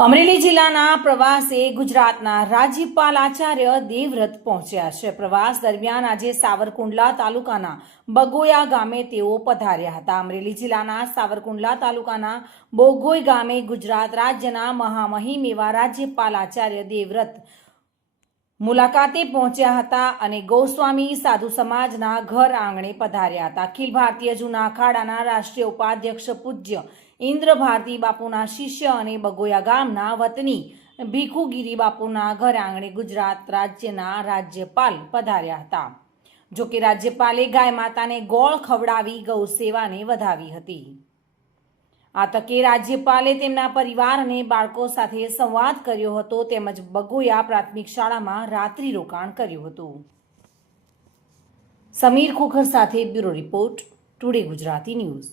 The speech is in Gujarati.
અમરેલી જિલ્લાના પ્રવાસે ગુજરાતના રાજ્યપાલ આચાર્ય દેવવ્રત પહોંચ્યા છે। પ્રવાસ દરમિયાન આજે સાવરકુંડલા તાલુકાના બગોયા ગામે તેઓ પધાર્યા હતા। અમરેલી જિલ્લાના સાવરકુંડલા તાલુકાના બોગોઈ ગામે ગુજરાત રાજ્યના મહામહિમ એવા રાજ્યપાલ આચાર્ય દેવવ્રત મુલાકાતે પહોંચ્યા હતા અને ગોસ્વામી સાધુ સમાજના ઘર આંગણે પધાર્યા હતા। અખિલ ભારતીય જૂના અખાડાના રાષ્ટ્રીય ઉપાધ્યક્ષ પૂજ્ય ઇન્દ્ર ભારતી બાપુના શિષ્ય અને બગોયા ગામના વતની ભીખુગીરી બાપુના ઘર આંગણે ગુજરાત રાજ્યના રાજ્યપાલ પધાર્યા હતા। જો કે રાજ્યપાલે ગાય માતાને ગોળ ખવડાવી ગૌ સેવાને વધાવી હતી। આ તકે રાજ્યપાલે તેમના પરિવાર અને બાળકો સાથે સંવાદ કર્યો હતો તેમજ બગોયા પ્રાથમિક શાળામાં રાત્રિ રોકાણ કર્યું હતું। સમીર ખોખર સાથે bureau report, today Gujarati news.